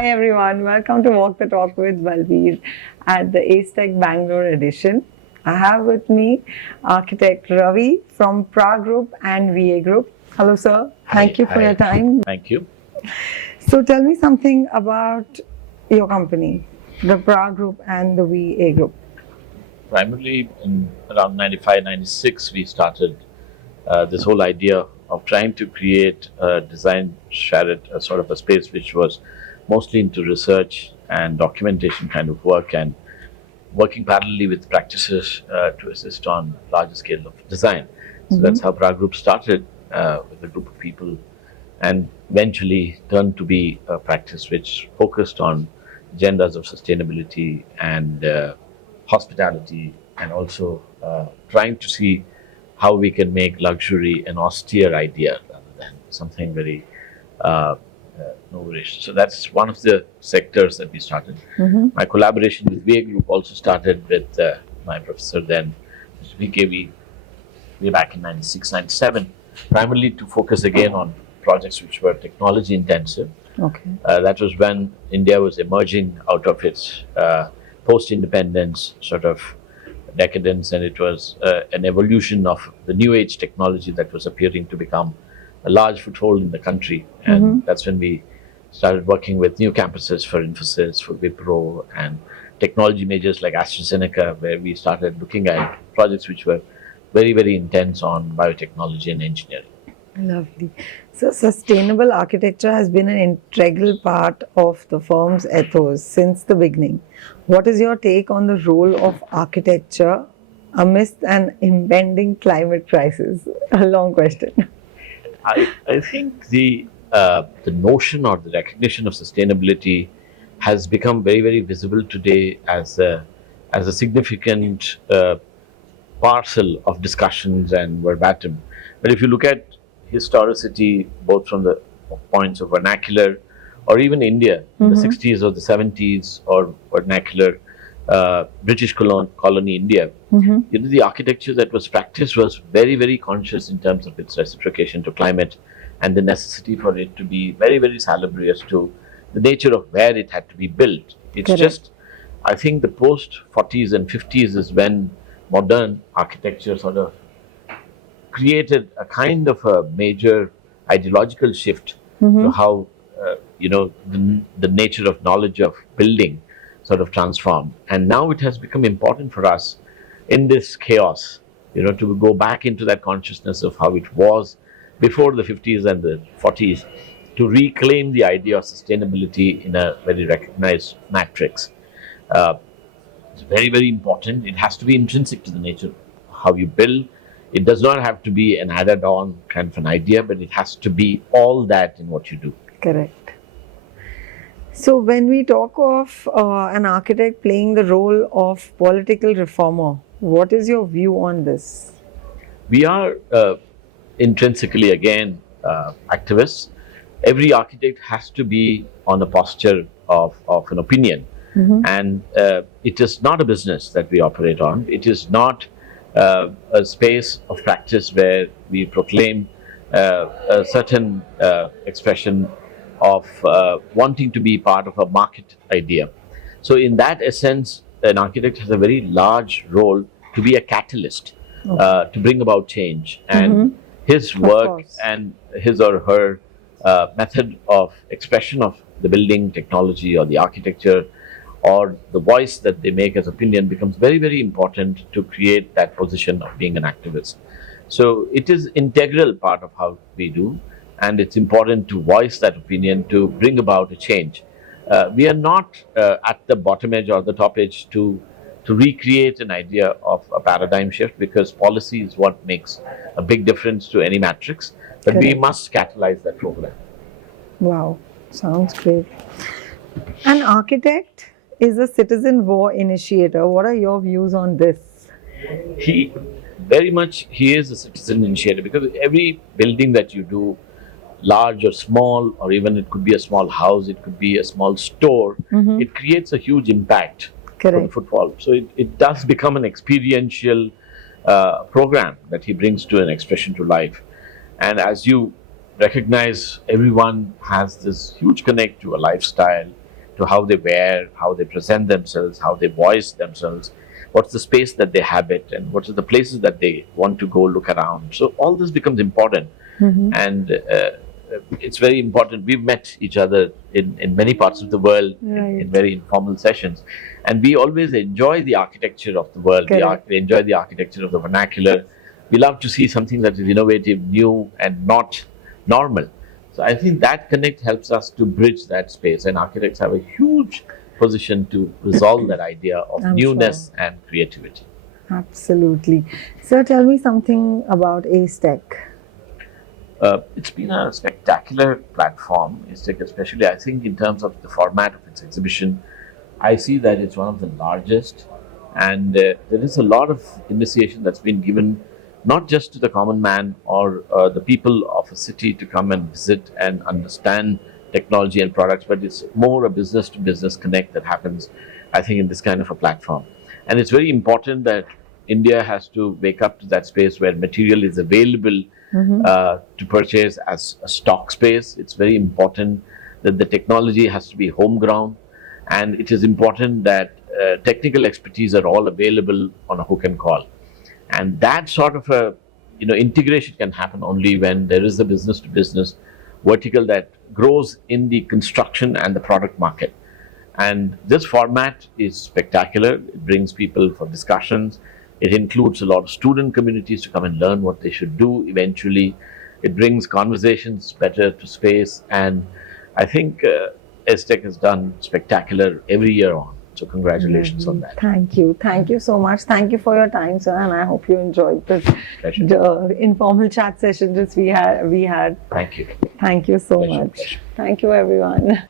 Hi everyone, welcome to Walk the Talk with Bulbeer at the ACETECH Bangalore edition. I have with me architect Ravi from Pragrup and VA Group. Hello sir, thank you for your time. Thank you. So tell me something about your company, the Pragrup and the VA Group. Primarily in around 95, 96, we started this whole idea of trying to create a design shared, a sort of a space which was mostly into research and documentation kind of work, and working parallelly with practices to assist on larger scale of design. So that's how Pragrup started with a group of people, and eventually turned to be a practice which focused on agendas of sustainability and hospitality, and also trying to see how we can make luxury an austere idea rather than something very nourish. So that's one of the sectors that we started. My collaboration with VA Group also started with my professor then, VKV, way back in 96, 97, primarily to focus again on projects which were technology intensive. Okay. That was when India was emerging out of its post-independence sort of decadence, and it was an evolution of the new age technology that was appearing to become a large foothold in the country. And that's when we started working with new campuses for Infosys, for Wipro, and technology majors like AstraZeneca, where we started looking at projects which were very, very intense on biotechnology and engineering. Lovely. So sustainable architecture has been an integral part of the firm's ethos since the beginning. What is your take on the role of architecture amidst an impending climate crisis? A long question. I think the notion or the recognition of sustainability has become very, very visible today as a significant parcel of discussions and verbatim. But if you look at historicity, both from the points of vernacular, or even India in the 60s or the 70s, or vernacular British colony India, the architecture that was practiced was very, very conscious in terms of its reciprocation to climate and the necessity for it to be very, very salubrious to the nature of where it had to be built. It's Correct. just, I think the post 40s and 50s is when modern architecture sort of created a kind of a major ideological shift to how the nature of knowledge of building sort of transformed. And now it has become important for us in this chaos, to go back into that consciousness of how it was before the 50s and the 40s, to reclaim the idea of sustainability in a very recognized matrix. It's very, very important. It has to be intrinsic to the nature of how you build. It does not have to be an added on kind of an idea, but it has to be all that in what you do. Correct. So when we talk of an architect playing the role of political reformer, what is your view on this? We are intrinsically, again, activists. Every architect has to be on a posture of an opinion. And it is not a business that we operate on. It is not a space of practice where we proclaim a certain expression of wanting to be part of a market idea. So in that essence, an architect has a very large role to be a catalyst, to bring about change. And his work and his or her method of expression of the building technology or the architecture, or the voice that they make as opinion, becomes very, very important to create that position of being an activist. So it is integral part of how we do, and it's important to voice that opinion to bring about a change. We are not at the bottom edge or the top edge to recreate an idea of a paradigm shift, because policy is what makes a big difference to any matrix, but we must catalyze that program. Wow, sounds great. An architect is a citizen war initiator. What are your views on this? He is a citizen initiator, because every building that you do, large or small, or even it could be a small house, it could be a small store, it creates a huge impact for the footfall. So it does become an experiential program that he brings to an expression to life. And as you recognize, everyone has this huge connect to a lifestyle, to how they wear, how they present themselves, how they voice themselves, what's the space that they habit, and what are the places that they want to go look around. So all this becomes important. And it's very important. We've met each other in many parts of the world in very informal sessions, and we always enjoy the architecture of the world. We enjoy the architecture of the vernacular. We love to see something that is innovative, new, and not normal. So I think that connect helps us to bridge that space, and architects have a huge position to resolve that idea of newness and creativity. Absolutely. Sir, tell me something about ACETECH. It's been a spectacular platform, ACETECH, especially I think in terms of the format of its exhibition. I see that it's one of the largest, and there is a lot of initiation that's been given, not just to the common man or the people of a city to come and visit and understand technology and products, but it's more a business to business connect that happens, I think, in this kind of a platform. And it's very important that India has to wake up to that space where material is available to purchase as a stock space. It's very important that the technology has to be homegrown, and it is important that technical expertise are all available on a hook and call. And that sort of a integration can happen only when there is a business to business vertical that grows in the construction and the product market. And this format is spectacular. It brings people for discussions. It includes a lot of student communities to come and learn what they should do eventually. It brings conversations better to space. And I think ACETECH has done spectacular every year on. So congratulations on that. Thank you. Thank you so much. Thank you for your time, sir. And I hope you enjoyed this informal chat session that we had. Thank you. Thank you so much. Thank you, everyone.